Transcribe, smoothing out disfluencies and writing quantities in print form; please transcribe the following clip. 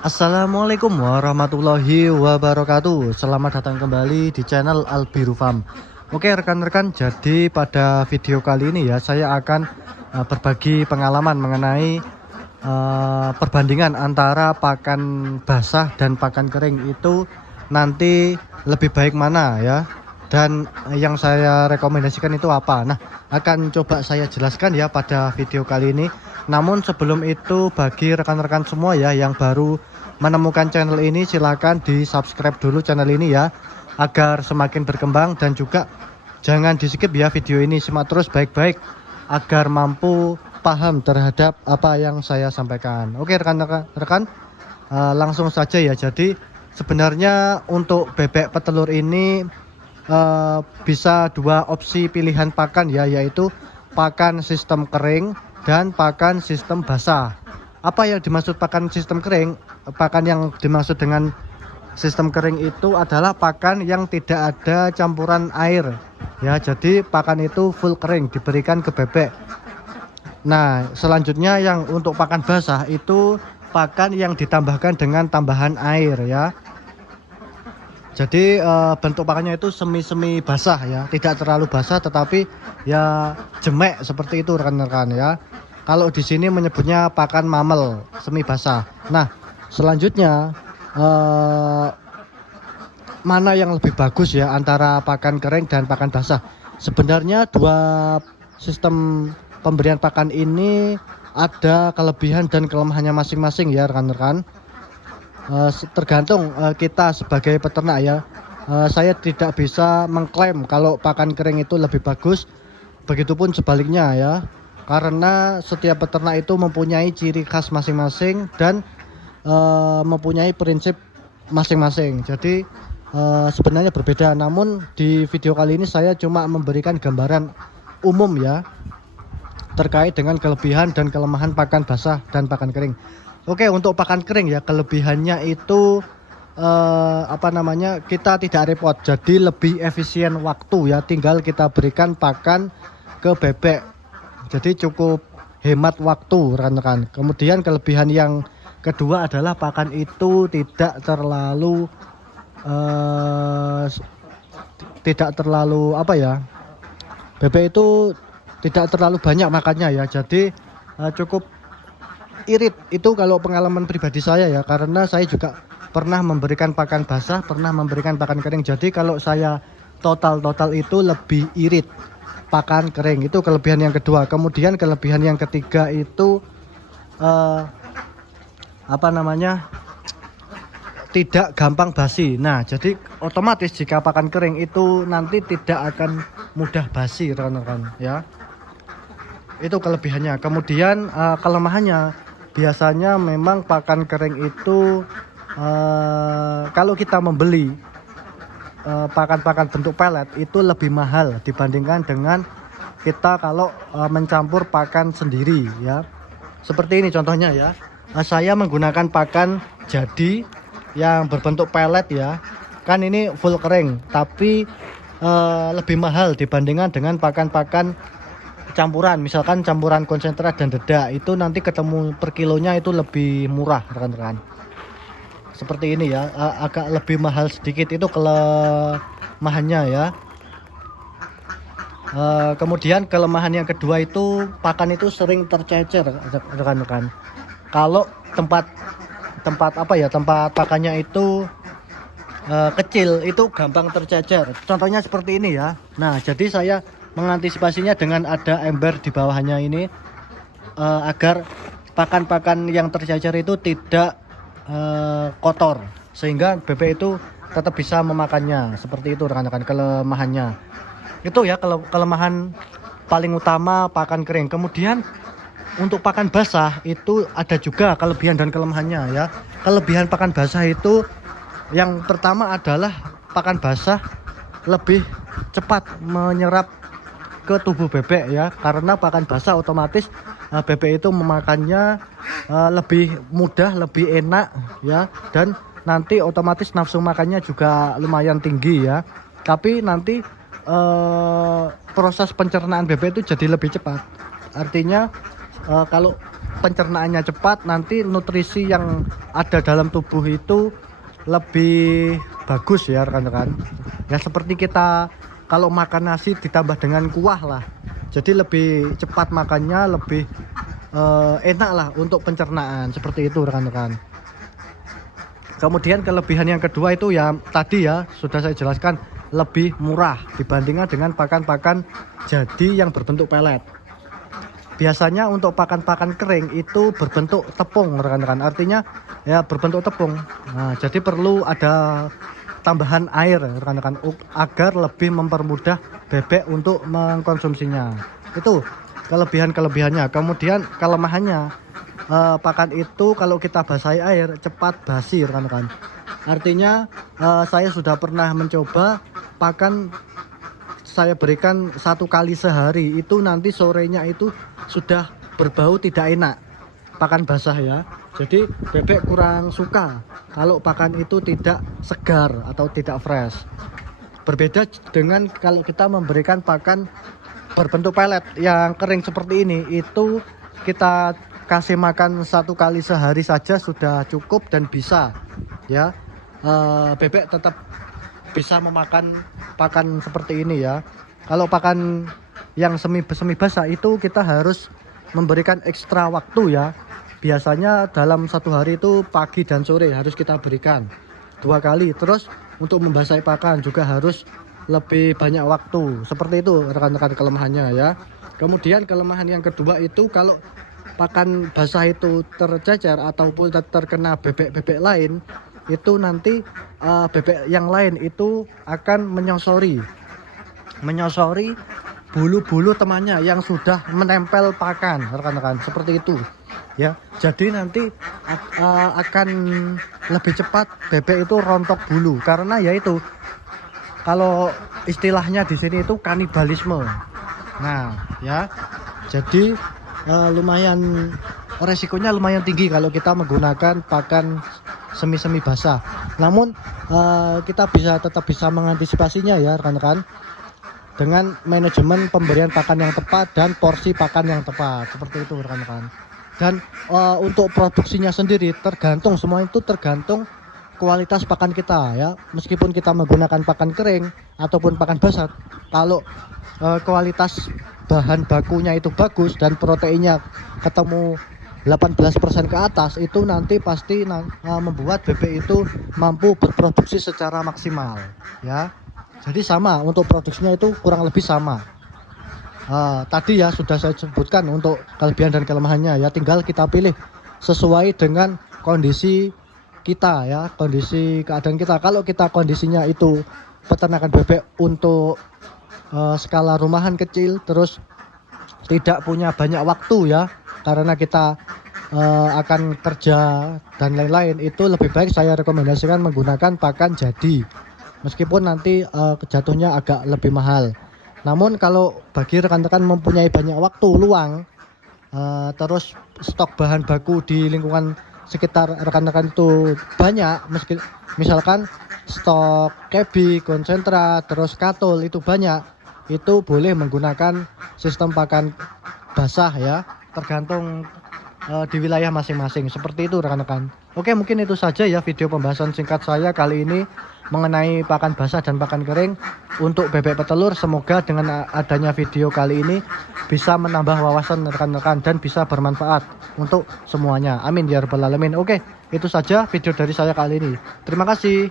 Assalamualaikum warahmatullahi wabarakatuh. Selamat datang kembali di channel Albiru Farm. Oke rekan-rekan, jadi pada video kali ini ya saya akan berbagi pengalaman mengenai perbandingan antara pakan basah dan pakan kering itu nanti lebih baik mana ya. Dan yang saya rekomendasikan itu apa? Nah, akan coba saya jelaskan ya pada video kali ini. Namun sebelum itu, bagi rekan-rekan semua ya yang baru menemukan channel ini, silahkan di subscribe dulu channel ini ya, agar semakin berkembang. Dan juga jangan di skip ya video ini, simak terus baik-baik agar mampu paham terhadap apa yang saya sampaikan. Oke rekan-rekan, langsung saja ya. Jadi sebenarnya untuk bebek petelur ini bisa dua opsi pilihan pakan ya, yaitu pakan sistem kering dan pakan sistem basah. Apa yang dimaksud pakan sistem kering? Pakan yang dimaksud dengan sistem kering itu adalah pakan yang tidak ada campuran air ya, jadi pakan itu full kering diberikan ke bebek. Nah, selanjutnya yang untuk pakan basah itu pakan yang ditambahkan dengan tambahan air ya. Jadi bentuk pakannya itu semi-semi basah ya, tidak terlalu basah tetapi ya jemek seperti itu rekan-rekan ya. Kalau di sini menyebutnya pakan mamel semi basah. Nah, selanjutnya mana yang lebih bagus ya antara pakan kering dan pakan basah? Sebenarnya dua sistem pemberian pakan ini ada kelebihan dan kelemahannya masing-masing ya rekan-rekan. Tergantung kita sebagai peternak ya. Saya tidak bisa mengklaim kalau pakan kering itu lebih bagus, begitupun sebaliknya ya, karena setiap peternak itu mempunyai ciri khas masing-masing dan mempunyai prinsip masing-masing. Jadi sebenarnya berbeda. Namun di video kali ini saya cuma memberikan gambaran umum ya, terkait dengan kelebihan dan kelemahan pakan basah dan pakan kering. Oke, untuk pakan kering ya, kelebihannya itu kita tidak repot, jadi lebih efisien waktu ya, tinggal kita berikan pakan ke bebek, jadi cukup hemat waktu rekan-rekan. Kemudian kelebihan yang kedua adalah pakan itu tidak terlalu bebek itu tidak terlalu banyak makannya ya, jadi cukup irit. Itu kalau pengalaman pribadi saya ya, karena saya juga pernah memberikan pakan basah, pernah memberikan pakan kering. Jadi kalau saya total itu lebih irit pakan kering. Itu kelebihan yang kedua. Kemudian kelebihan yang ketiga itu tidak gampang basi. Nah, jadi otomatis jika pakan kering itu nanti tidak akan mudah basi rekan-rekan ya. Itu kelebihannya. Kemudian kelemahannya, biasanya memang pakan kering itu kalau kita membeli pakan-pakan bentuk pelet itu lebih mahal dibandingkan dengan kita kalau mencampur pakan sendiri ya. Seperti ini contohnya ya. Saya menggunakan pakan jadi yang berbentuk pelet ya. Kan ini full kering, tapi lebih mahal dibandingkan dengan pakan-pakan campuran, misalkan campuran konsentrat dan dedak, itu nanti ketemu per kilonya itu lebih murah rekan-rekan. Seperti ini ya, agak lebih mahal sedikit, itu kelemahannya ya. Kemudian kelemahan yang kedua itu pakan itu sering tercecer rekan-rekan. Kalau tempat pakannya itu kecil, itu gampang tercecer. Contohnya seperti ini ya. Nah, jadi saya mengantisipasinya dengan ada ember di bawahnya ini, agar pakan-pakan yang tercecer itu tidak kotor, sehingga bebek itu tetap bisa memakannya. Seperti itu rekan-rekan kelemahannya. Itu ya kelemahan paling utama pakan kering. Kemudian untuk pakan basah itu ada juga kelebihan dan kelemahannya ya. Kelebihan pakan basah itu yang pertama adalah pakan basah lebih cepat menyerap ke tubuh bebek ya, karena pakan basah otomatis bebek itu memakannya lebih mudah, lebih enak ya, dan nanti otomatis nafsu makannya juga lumayan tinggi ya. Tapi nanti proses pencernaan bebek itu jadi lebih cepat. Artinya kalau pencernaannya cepat, nanti nutrisi yang ada dalam tubuh itu lebih bagus ya rekan-rekan. Ya seperti kita kalau makan nasi ditambah dengan kuah lah, jadi lebih cepat makannya, lebih enak lah untuk pencernaan, seperti itu rekan-rekan. Kemudian kelebihan yang kedua itu ya tadi ya sudah saya jelaskan, lebih murah dibandingkan dengan pakan-pakan jadi yang berbentuk pelet. Biasanya untuk pakan-pakan kering itu berbentuk tepung rekan-rekan, artinya ya berbentuk tepung. Nah, jadi perlu ada tambahan air rekan-rekan agar lebih mempermudah bebek untuk mengkonsumsinya. Itu kelebihan-kelebihannya. Kemudian kelemahannya, pakan itu kalau kita basahi air cepat basi rekan-rekan. Artinya saya sudah pernah mencoba pakan saya berikan 1 kali sehari, itu nanti sorenya itu sudah berbau tidak enak, pakan basah ya. Jadi bebek kurang suka kalau pakan itu tidak segar atau tidak fresh. Berbeda dengan kalau kita memberikan pakan berbentuk pelet yang kering seperti ini, itu kita kasih makan 1 kali sehari saja sudah cukup dan bisa ya. Bebek tetap bisa memakan pakan seperti ini ya. Kalau pakan yang semi basah itu kita harus memberikan ekstra waktu ya. Biasanya dalam 1 hari itu pagi dan sore harus kita berikan 2 kali. Terus untuk membasahi pakan juga harus lebih banyak waktu. Seperti itu rekan-rekan kelemahannya ya. Kemudian kelemahan yang kedua itu kalau pakan basah itu tercecer ataupun terkena bebek-bebek lain, itu nanti bebek yang lain itu akan menyosori bulu-bulu temannya yang sudah menempel pakan rekan-rekan, seperti itu ya. Jadi nanti akan lebih cepat bebek itu rontok bulu, karena yaitu kalau istilahnya di sini itu kanibalisme. Nah ya, jadi lumayan resikonya lumayan tinggi kalau kita menggunakan pakan semi basah. Namun kita tetap bisa mengantisipasinya ya rekan-rekan, dengan manajemen pemberian pakan yang tepat dan porsi pakan yang tepat, seperti itu rekan-rekan. Dan untuk produksinya sendiri tergantung, semua itu tergantung kualitas pakan kita ya. Meskipun kita menggunakan pakan kering ataupun pakan basah, kalau kualitas bahan bakunya itu bagus dan proteinnya ketemu 18% ke atas, itu nanti pasti membuat bebek itu mampu berproduksi secara maksimal ya. Jadi sama untuk produksinya itu kurang lebih sama. Tadi ya sudah saya sebutkan untuk kelebihan dan kelemahannya ya, tinggal kita pilih sesuai dengan kondisi kita ya, kondisi keadaan kita. Kalau kita kondisinya itu peternakan bebek untuk skala rumahan kecil, terus tidak punya banyak waktu ya, karena kita akan kerja dan lain-lain, itu lebih baik saya rekomendasikan menggunakan pakan jadi, meskipun nanti jatuhnya agak lebih mahal. Namun kalau bagi rekan-rekan mempunyai banyak waktu luang, terus stok bahan baku di lingkungan sekitar rekan-rekan itu banyak, misalkan stok kebi, konsentrat, terus katul itu banyak, itu boleh menggunakan sistem pakan basah ya, tergantung di wilayah masing-masing, seperti itu rekan-rekan. Oke, mungkin itu saja ya video pembahasan singkat saya kali ini mengenai pakan basah dan pakan kering untuk bebek petelur. Semoga dengan adanya video kali ini bisa menambah wawasan rekan-rekan dan bisa bermanfaat untuk semuanya. Amin ya rabbal alamin. Oke, itu saja video dari saya kali ini. Terima kasih.